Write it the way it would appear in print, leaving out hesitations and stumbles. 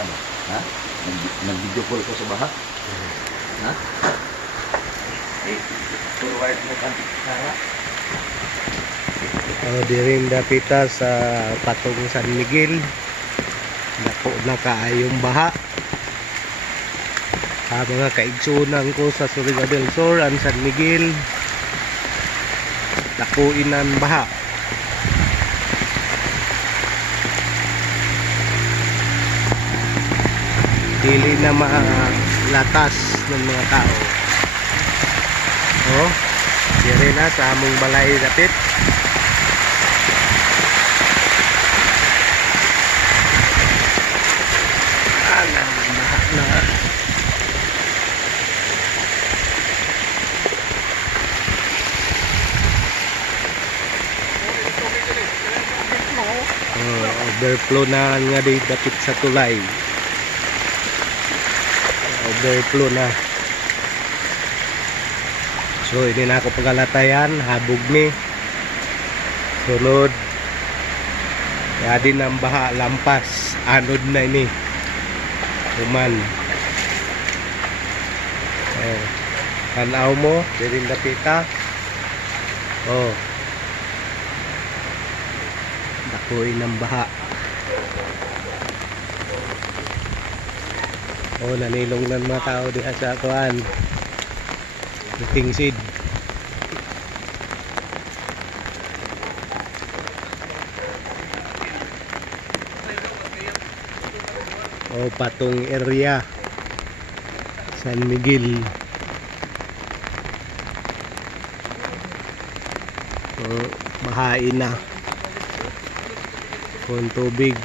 ano? Ha? Nag-video call ko sa baha? Ha? Eh, forward mo kanti sana. Di rin dapita sa Patong San Miguel. Dako na kaayong baha. Mga kaigsunan ko sa Surigao del Sur and San Miguel, dakuinan baha. Dili na malatas ng mga tao. Oh, dire na sa among balay dapit. Baha na. Overflow na nga di dapit sa tulay. Overflow na. So hindi na ako pagalatayan, habog ni. Sunod. Kaya din ang baha, lampas, anod na ini. Human. Tanaw mo, dirin dapita. Oh. Dakoy ng baha. Oh, nanilong ng mga tao diha sa kuan. Tingsid. Oh, Patong area. San Miguel. Oh, bahain na. Kung tubig